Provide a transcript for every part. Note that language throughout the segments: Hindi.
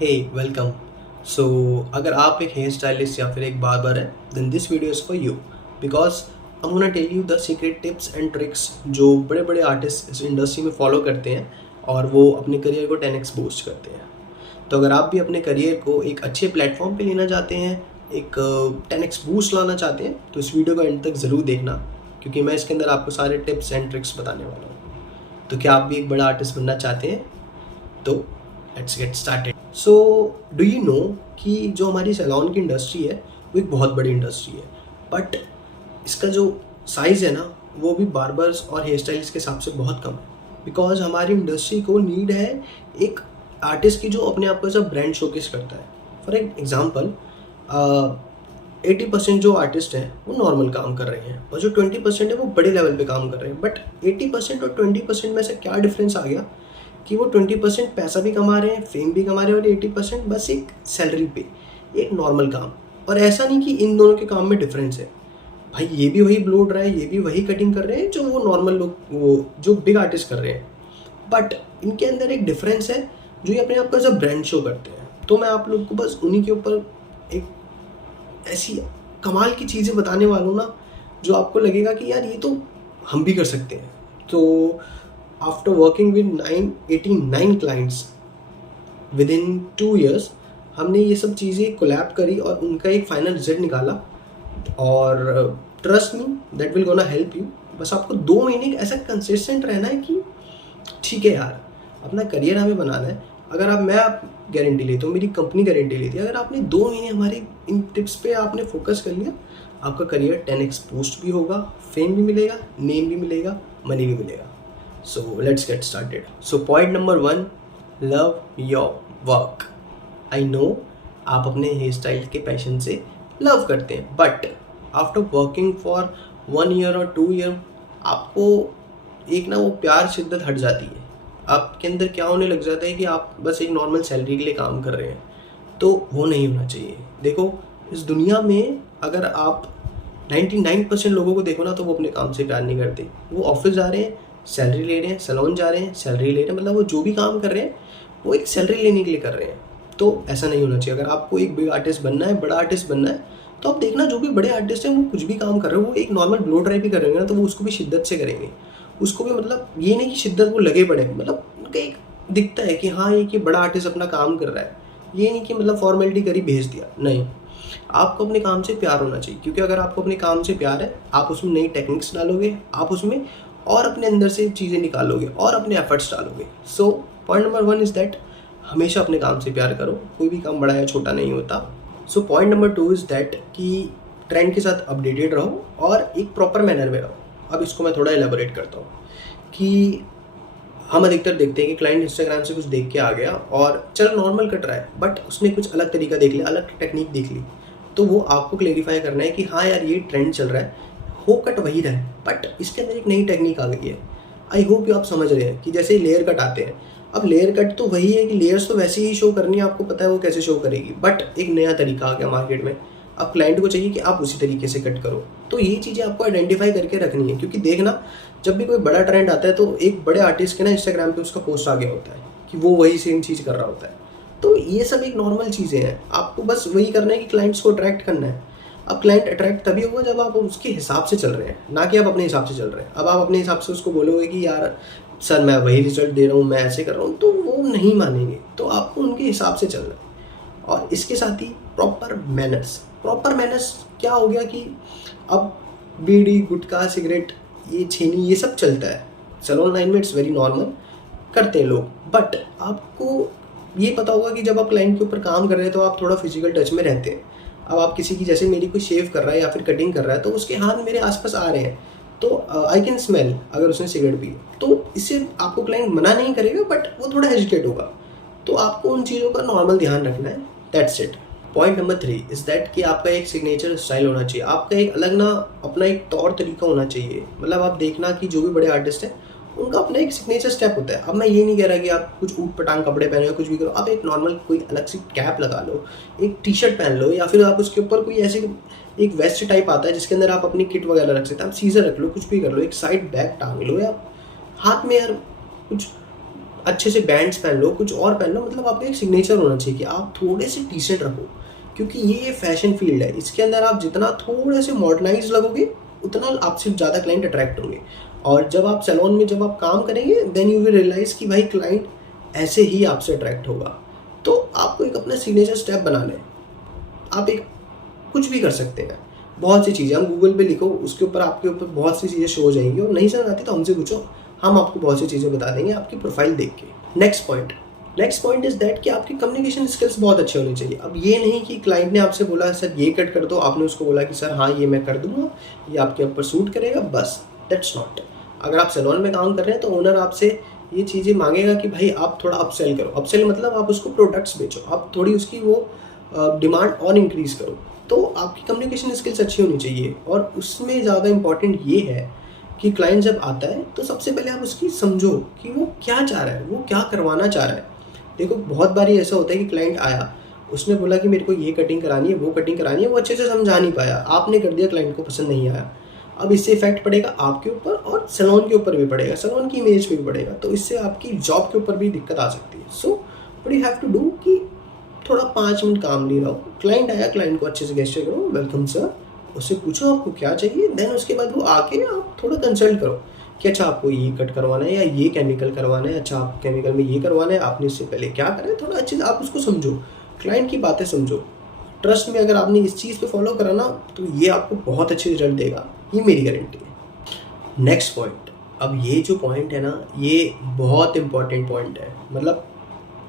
हे वेलकम। सो अगर आप एक हेयर स्टाइलिस्ट या फिर एक बार्बर है then this video is for you because I gonna tell you the secret tips and tricks जो बड़े बड़े आर्टिस्ट इस इंडस्ट्री में फॉलो करते हैं और वो अपने करियर को 10x बूस्ट करते हैं। तो अगर आप भी अपने करियर को एक अच्छे प्लेटफॉर्म पे लेना चाहते हैं, एक 10x बूस्ट लाना चाहते हैं, तो इस वीडियो को एंड तक ज़रूर देखना क्योंकि मैं इसके अंदर आपको सारे टिप्स एंड ट्रिक्स बताने वाला हूँ। तो क्या आप भी एक बड़ा आर्टिस्ट बनना चाहते हैं? तो let's get started. So do you know कि जो हमारी सैलून की इंडस्ट्री है वो एक बहुत बड़ी इंडस्ट्री है, बट इसका जो साइज़ है ना वो भी बार्बर्स और हेयर स्टाइल्स के हिसाब से बहुत कम है। बिकॉज हमारी इंडस्ट्री को नीड है एक आर्टिस्ट की जो अपने आप को ऐसा ब्रांड शोकेस करता है। फॉर एग्जाम्पल 80% जो आर्टिस्ट हैं वो नॉर्मल काम कर रहे हैं और जो 20% है वो बड़े लेवल पे काम कर रहे हैं। बट 80% और 20% में से क्या डिफरेंस आ गया कि वो 20% पैसा भी कमा रहे हैं, फेम भी कमा रहे हैं, और 80% बस एक सैलरी पे, एक नॉर्मल काम। और ऐसा नहीं कि इन दोनों के काम में डिफरेंस है, भाई ये भी वही ब्लो ड्राई, ये भी वही कटिंग कर रहे हैं जो वो नॉर्मल लोग, वो जो बिग आर्टिस्ट कर रहे हैं। बट इनके अंदर एक डिफरेंस है जो ये अपने आप को एज अ ब्रांड शो करते हैं। तो मैं आप लोग को बस उन्हीं के ऊपर एक ऐसी कमाल की चीज़ें बताने वाला हूँ ना जो आपको लगेगा कि यार ये तो हम भी कर सकते हैं। तो after working with 989 clients with in 2 years हमने ये सब चीज़ें कोलैब करी और उनका एक फाइनल रिजल्ट निकाला। और trust me that will gonna help you. बस आपको 2 महीने ऐसा कंसिस्टेंट रहना है कि ठीक है यार, अपना करियर हमें बनाना है। अगर आप गारंटी लेता हूँ, मेरी कंपनी गारंटी लेती है, अगर आपने 2 महीने हमारी इन टिप्स पे आपने फोकस कर लिया, आपका करियर 10x बूस्ट भी होगा, फेम भी मिलेगा, नेम भी मिलेगा, मनी भी मिलेगा। So let's get started. So point number 1, love your work. I know आप अपने हेयर स्टाइल के पैशन से लव करते हैं, but after working for 1 year और 2 year आपको एक ना वो प्यार शिद्दत हट जाती है। आपके अंदर क्या होने लग जाता है कि आप बस एक नॉर्मल सैलरी के लिए काम कर रहे हैं। तो वो नहीं होना चाहिए। देखो, इस दुनिया में अगर आप 99% लोगों को देखो ना तो वो अपने काम से प्यार नहीं करते। वो ऑफिस जा रहे हैं, सैलरी ले रहे हैं, सैलून जा रहे हैं, सैलरी ले रहे हैं, मतलब वो जो भी काम कर रहे हैं वो एक सैलरी लेने के लिए कर रहे हैं। तो ऐसा नहीं होना चाहिए। अगर आपको एक बिग आर्टिस्ट बनना है, बड़ा आर्टिस्ट बनना है, तो आप देखना जो भी बड़े आर्टिस्ट हैं वो कुछ भी काम कर रहे हो, वो एक नॉर्मल ब्लो ड्राई भी करेंगे ना तो वो उसको भी शिद्दत से करेंगे। उसको भी मतलब ये नहीं कि शिद्दत वो लगे पड़े, मतलब उनका एक दिखता है कि हाँ ये कि बड़ा आर्टिस्ट अपना काम कर रहा है। ये नहीं कि मतलब फॉर्मेलिटी करी भेज दिया, नहीं। आपको अपने काम से प्यार होना चाहिए, क्योंकि अगर आपको अपने काम से प्यार है, आप उसमें नई टेक्निक्स डालोगे, आप उसमें और अपने अंदर से चीज़ें निकालोगे और अपने एफर्ट्स डालोगे। So point number 1 is that हमेशा अपने काम से प्यार करो। कोई भी काम बड़ा या छोटा नहीं होता। So point number 2 is that कि ट्रेंड के साथ अपडेटेड रहो और एक प्रॉपर मैनर में रहो। अब इसको मैं थोड़ा एलेबोरेट करता हूँ कि हम अधिकतर देखते हैं कि क्लाइंट इंस्टाग्राम से कुछ देख के आ गया और चलो नॉर्मल कट रहा है, बट उसने कुछ अलग तरीका देख लिया, अलग टेक्निक देख ली। तो वो आपको क्लेरिफाई करना है कि हाँ यार ये ट्रेंड चल रहा है, हो कट वही रहा है, बट इसके अंदर एक नई टेक्निक आ गई है। आई होप यू आप समझ रहे हैं कि जैसे लेयर कट आते हैं। अब लेयर कट तो वही है कि लेयर्स तो वैसे ही शो करनी है, आपको पता है वो कैसे शो करेगी, बट एक नया तरीका आ गया मार्केट में। अब क्लाइंट को चाहिए कि आप उसी तरीके से कट करो। तो ये चीज़ें आपको आइडेंटिफाई करके रखनी है, क्योंकि देखना जब भी कोई बड़ा ट्रेंड आता है तो एक बड़े आर्टिस्ट के ना इंस्टाग्राम पे उसका पोस्ट आ गया होता है कि वो वही सेम चीज़ कर रहा होता है। तो ये सब एक नॉर्मल चीज़ें हैं, आपको बस वही करना है कि क्लाइंट्स को अट्रैक्ट करना है। अब क्लाइंट अट्रैक्ट तभी होगा जब आप उसके हिसाब से चल रहे हैं, ना कि आप अपने हिसाब से चल रहे हैं। अब आप अपने हिसाब से उसको बोलोगे कि यार सर मैं वही रिजल्ट दे रहा हूँ, मैं ऐसे कर रहा हूँ, तो वो नहीं मानेंगे। तो आपको उनके हिसाब से चलना है। और इसके साथ ही प्रॉपर मैनर्स। प्रॉपर मैनर्स क्या हो गया कि अब बीड़ी, गुटखा, सिगरेट, ये छेनी, ये सब चलता है सैलून लाइन में, इट्स वेरी नॉर्मल, करते हैं लोग। बट आपको ये पता होगा कि जब आप क्लाइंट के ऊपर काम कर रहे हैं तो आप थोड़ा फिजिकल टच में रहते हैं। अब आप किसी की, जैसे मेरी कोई शेव कर रहा है या फिर कटिंग कर रहा है, तो उसके हाथ मेरे आसपास आ रहे हैं, तो आई कैन स्मेल अगर उसने सिगरेट पी, तो इससे आपको क्लाइंट मना नहीं करेगा, बट वो थोड़ा हेजिटेट होगा। तो आपको उन चीज़ों का नॉर्मल ध्यान रखना है, that's it. Point number 3 is that कि आपका एक सिग्नेचर स्टाइल होना चाहिए। आपका एक अलग ना अपना एक तौर तरीका होना चाहिए। मतलब आप देखना कि जो भी बड़े आर्टिस्ट हैं उनका अपना एक सिग्नेचर स्टेप होता है। अब मैं ये नहीं कह रहा कि आप कुछ ऊट पटांग कपड़े पहने हो, कुछ भी करो। आप एक नॉर्मल कोई अलग सी कैप लगा लो, एक टी शर्ट पहन लो, या फिर आप उसके ऊपर कोई ऐसे एक वेस्ट टाइप आता है जिसके अंदर आप अपनी किट वगैरह रख सकते हैं। आप सीजर रख लो, कुछ भी कर लो, एक साइड बैग टांग लो, या हाथ में यार कुछ अच्छे से बैंड्स पहन लो, कुछ और पहन लो, मतलब आपका एक सिग्नेचर होना चाहिए कि आप थोड़े से टी-शर्ट रखो, क्योंकि ये फैशन फील्ड है। इसके अंदर आप जितना थोड़े से मॉडर्नाइज लगोगे उतना आपसे ज़्यादा क्लाइंट अट्रैक्ट होंगे। और जब आप सैलून में जब आप काम करेंगे देन यू विल रियलाइज़ कि भाई क्लाइंट ऐसे ही आपसे अट्रैक्ट होगा। तो आपको एक अपना सिग्नेचर स्टेप बनाना है। आप एक कुछ भी कर सकते हैं, बहुत सी चीज़ें, हम गूगल पे लिखो, उसके ऊपर आपके ऊपर बहुत सी चीज़ें शो हो जाएंगी, और नहीं समझ आती तो हमसे पूछो, हम आपको बहुत सी चीज़ें बता देंगे आपकी प्रोफाइल देख के। नेक्स्ट पॉइंट इज़ दैट कि आपकी कम्युनिकेशन स्किल्स बहुत अच्छे होने चाहिए। अब ये नहीं कि क्लाइंट ने आपसे बोला सर ये कट कर दो, आपने उसको बोला कि सर हाँ ये मैं कर दूंगा, ये आपके ऊपर सूट करेगा, बस दैट्स नॉट। अगर आप सैलून में काम कर रहे हैं तो ओनर आपसे ये चीज़ें मांगेगा कि भाई आप थोड़ा अपसेल करो। अपसेल मतलब आप उसको प्रोडक्ट्स बेचो, आप थोड़ी उसकी वो डिमांड और इंक्रीज़ करो। तो आपकी कम्युनिकेशन स्किल्स अच्छी होनी चाहिए। और उसमें ज़्यादा इम्पॉर्टेंट ये है कि क्लाइंट जब आता है तो सबसे पहले आप उसकी समझो कि वो क्या चाह रहा है, वो क्या करवाना चाह रहा है। देखो बहुत बार ऐसा होता है कि क्लाइंट आया, उसने बोला कि मेरे को ये कटिंग करानी है, वो कटिंग करानी है, वो अच्छे से समझा नहीं पाया, आपने कर दिया, क्लाइंट को पसंद नहीं आया। अब इससे इफेक्ट पड़ेगा आपके ऊपर और सैलून के ऊपर भी पड़ेगा, सैलून की इमेज पे भी पड़ेगा, तो इससे आपकी जॉब के ऊपर भी दिक्कत आ सकती है। So what you have to do कि थोड़ा 5 मिनट काम नहीं रहो, क्लाइंट आया, क्लाइंट को अच्छे से गेस्चर करो, वेलकम सर, उससे पूछो आपको क्या चाहिए, देन उसके बाद वो आके आप थोड़ा कंसल्ट करो कि अच्छा आपको ये कट करवाना है या ये केमिकल करवाना है, अच्छा आप केमिकल में ये करवाना है, आपने इससे पहले क्या करा है, थोड़ा अच्छे से आप उसको समझो, क्लाइंट की बातें समझो। ट्रस्ट में अगर आपने इस चीज़ पे फॉलो करा ना तो ये आपको बहुत अच्छे रिजल्ट देगा, ये मेरी गारंटी है। नेक्स्ट पॉइंट, अब ये जो पॉइंट है ना ये बहुत इंपॉर्टेंट पॉइंट है, मतलब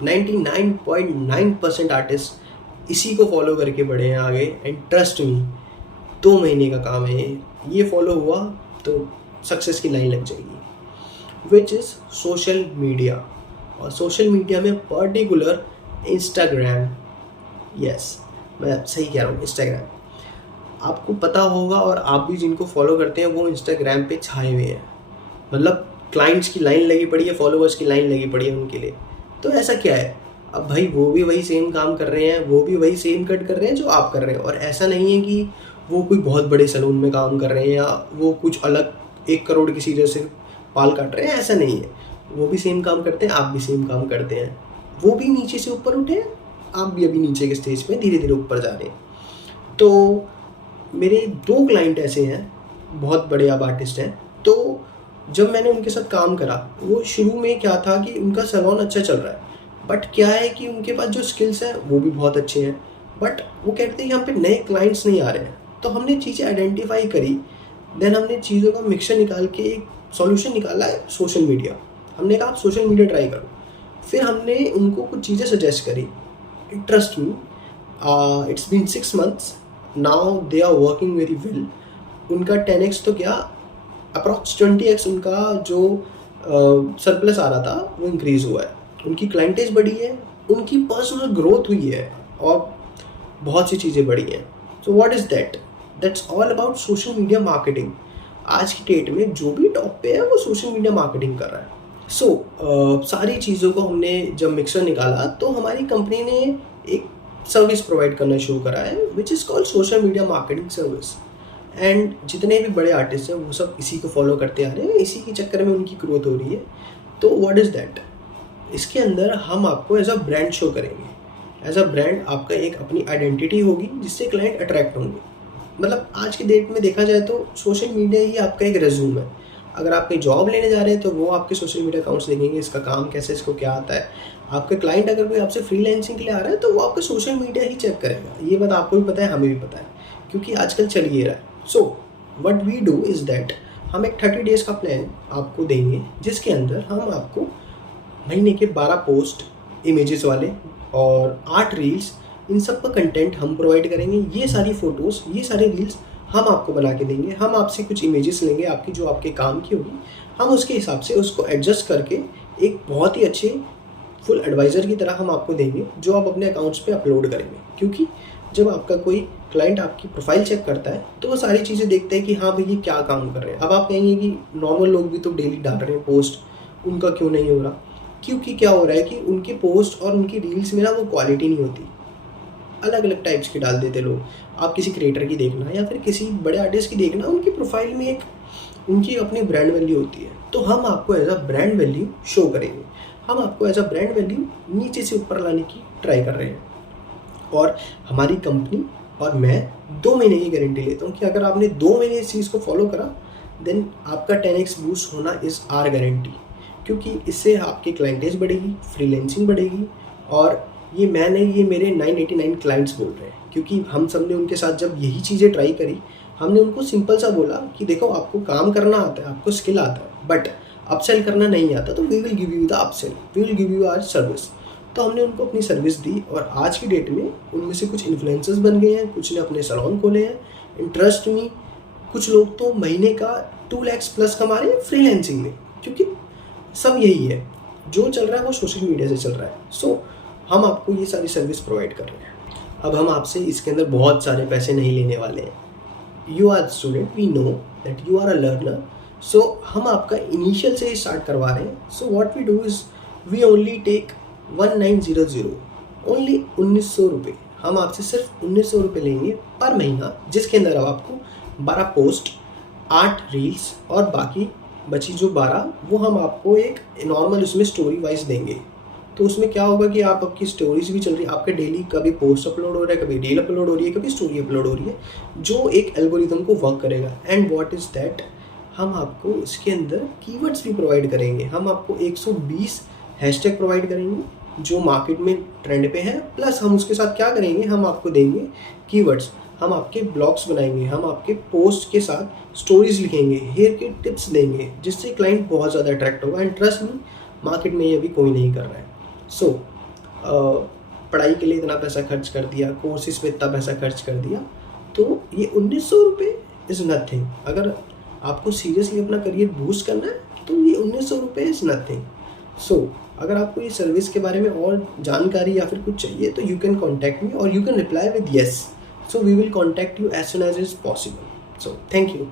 99.9% आर्टिस्ट इसी को फॉलो करके बढ़े हैं आगे। एंड ट्रस्ट मी 2 महीने का काम है ये फॉलो हुआ तो सक्सेस की लाइन लग जाएगी, विच इज़ सोशल मीडिया। और सोशल मीडिया में पर्टिकुलर इंस्टाग्राम, यस मैं सही कह रहा हूँ, इंस्टाग्राम आपको पता होगा, और आप भी जिनको फॉलो करते हैं वो इंस्टाग्राम पे छाए हुए हैं, मतलब क्लाइंट्स की लाइन लगी पड़ी है, फॉलोअर्स की लाइन लगी पड़ी है उनके लिए। तो ऐसा क्या है, अब भाई वो भी वही सेम काम कर रहे हैं, वो भी वही सेम कट कर रहे हैं जो आप कर रहे हैं, और ऐसा नहीं है कि वो कोई बहुत बड़े सैलून में काम कर रहे हैं या वो कुछ अलग 1 करोड़ की सीजर से बाल काट रहे हैं, ऐसा नहीं है। वो भी सेम काम करते हैं, आप भी सेम काम करते हैं, वो भी नीचे से ऊपर उठे, आप भी अभी नीचे के स्टेज पे धीरे धीरे ऊपर जा रहे हैं। तो मेरे 2 क्लाइंट ऐसे हैं, बहुत बड़े अब आर्टिस्ट हैं। तो जब मैंने उनके साथ काम करा, वो शुरू में क्या था कि उनका सैलून अच्छा चल रहा है, बट क्या है कि उनके पास जो स्किल्स हैं वो भी बहुत अच्छे हैं, बट वो कहते हैं कि यहाँ पे नए क्लाइंट्स नहीं आ रहे हैं। तो हमने चीज़ें आइडेंटिफाई करी, देन हमने चीज़ों का मिक्सचर निकाल के एक सॉल्यूशन निकाला है सोशल मीडिया। हमने कहा आप सोशल मीडिया ट्राई करो, फिर हमने उनको कुछ चीज़ें सजेस्ट करी। Trust me, it's been 6 months now, they are working very well. उनका 10x तो क्या, अप्रॉक्स 20x उनका जो सरप्लस आ रहा था वो इंक्रीज़ हुआ है, उनकी क्लाइंटेज बढ़ी है, उनकी पर्सनल ग्रोथ हुई है, और बहुत सी चीज़ें बढ़ी हैं। So what is that, that's all about social media marketing. आज की डेट में जो भी टॉप पे है वो सोशल मीडिया मार्केटिंग कर रहा है। सारी चीज़ों को हमने जब मिक्सर निकाला तो हमारी कंपनी ने एक सर्विस प्रोवाइड करना शुरू करा है, which is called social media marketing service. And जितने भी बड़े आर्टिस्ट हैं वो सब इसी को फॉलो करते आ रहे हैं, इसी के चक्कर में उनकी ग्रोथ हो रही है। तो व्हाट इज़ दैट, इसके अंदर हम आपको एज अ ब्रांड शो करेंगे। एज अ ब्रांड आपका एक अपनी आइडेंटिटी होगी जिससे क्लाइंट अट्रैक्ट होंगे। मतलब आज के डेट में देखा जाए तो सोशल मीडिया ही आपका एक रेज्यूम है। अगर आप कहीं जॉब लेने जा रहे हैं तो वो आपके सोशल मीडिया अकाउंट्स देखेंगे, इसका काम कैसे, इसको क्या आता है। आपके क्लाइंट अगर कोई आपसे फ्रीलांसिंग के लिए आ रहा है तो वो आपका सोशल मीडिया ही चेक करेगा। ये बात आपको भी पता है, हमें भी पता है, क्योंकि आजकल चल ये रहा है। So what we do is that, हम एक 30 डेज़ का प्लान आपको देंगे जिसके अंदर हम आपको महीने के 12 पोस्ट इमेजेस वाले और 8 रील्स, इन सब का कंटेंट हम प्रोवाइड करेंगे। ये सारी फ़ोटोज़, ये सारे रील्स हम आपको बना के देंगे। हम आपसे कुछ इमेजेस लेंगे आपकी जो आपके काम की होगी, हम उसके हिसाब से उसको एडजस्ट करके एक बहुत ही अच्छे फुल एडवाइज़र की तरह हम आपको देंगे जो आप अपने अकाउंट्स पे अपलोड करेंगे। क्योंकि जब आपका कोई क्लाइंट आपकी प्रोफाइल चेक करता है तो वो सारी चीज़ें देखते हैं कि हाँ भाई ये क्या काम कर रहे हैं। अब आप कहेंगे कि नॉर्मल लोग भी तो डेली डाल रहे हैं पोस्ट, उनका क्यों नहीं हो रहा? क्योंकि क्या हो रहा है कि उनके पोस्ट और उनकी रील्स में ना वो क्वालिटी नहीं होती, अलग अलग टाइप्स की डाल देते लोग। आप किसी क्रिएटर की देखना या फिर किसी बड़े आर्टिस्ट की देखना, उनकी प्रोफाइल में एक उनकी अपनी ब्रांड वैल्यू होती है, तो हम आपको as a brand value show करेंगे। हम आपको एज अ ब्रांड वैल्यू नीचे से ऊपर लाने की ट्राई कर रहे हैं। और हमारी कंपनी और मैं 2 महीने की गारंटी लेता हूँ कि अगर आपने 2 महीने इस चीज़ को फॉलो करा, देन आपका 10x बूस्ट होना इज़ आर गारंटी, क्योंकि इससे आपकी क्लाइंटेज बढ़ेगी, फ्रीलांसिंग बढ़ेगी। और ये मैं नहीं, ये मेरे 989 क्लाइंट्स बोल रहे हैं, क्योंकि हम सब ने उनके साथ जब यही चीज़ें ट्राई करी, हमने उनको सिंपल सा बोला कि देखो आपको काम करना आता है, आपको स्किल आता है, बट अपसेल करना नहीं आता, तो we will give you the upsell, we will give you our service. तो हमने उनको अपनी सर्विस दी, और आज की डेट में उनमें से कुछ इन्फ्लुएंसर्स बन गए हैं, कुछ ने अपने सैलून खोले हैं। इंटरेस्ट में कुछ लोग तो महीने का 2 लाख प्लस कमा रहे हैं फ्रीलांसिंग में, क्योंकि सब यही है, जो चल रहा है वो सोशल मीडिया से चल रहा है। सो हम आपको ये सारी सर्विस प्रोवाइड कर रहे हैं। अब हम आपसे इसके अंदर बहुत सारे पैसे नहीं लेने वाले हैं। You are student, we know that you are a learner, so हम आपका इनिशियल से स्टार्ट करवा रहे हैं। So what we do is we only take 1900 only 1900 रुपये। हम आपसे सिर्फ 1900 रुपये लेंगे पर महीना, जिसके अंदर अब आपको 12 पोस्ट, 8 रील्स और बाकी बची जो 12 वो हम आपको एक नॉर्मल उसमें स्टोरी वाइज देंगे। तो उसमें क्या होगा कि आप आपकी स्टोरीज भी चल रही है, आपके डेली कभी पोस्ट अपलोड हो रहा है, कभी रील अपलोड हो रही है, कभी स्टोरी अपलोड हो रही है, जो एक एल्गोरिथम को वर्क करेगा। एंड व्हाट इज़ दैट, हम आपको इसके अंदर कीवर्ड्स भी प्रोवाइड करेंगे। हम आपको 120 हैशटैग प्रोवाइड करेंगे जो मार्केट में ट्रेंड पे है, प्लस हम उसके साथ क्या करेंगे, हम आपको देंगे कीवर्ड्स। हम आपके ब्लॉग्स बनाएंगे, हम आपके पोस्ट के साथ स्टोरीज लिखेंगे, हेयर के टिप्स देंगे, जिससे क्लाइंट बहुत ज़्यादा अट्रैक्ट होगा। एंड ट्रस्ट मी, मार्केट में ये अभी कोई नहीं कर रहा है। सो पढ़ाई के लिए इतना पैसा खर्च कर दिया, कोर्सेज पे इतना पैसा खर्च कर दिया, तो ये 1900 रुपये इज़ नथिंग। अगर आपको सीरियसली अपना करियर बूस्ट करना है तो ये 1900 रुपये इज़ नथिंग। सो अगर आपको ये सर्विस के बारे में और जानकारी या फिर कुछ चाहिए तो यू कैन कॉन्टैक्ट मी और you can reply with yes. So we will contact you as soon as is possible. So thank you.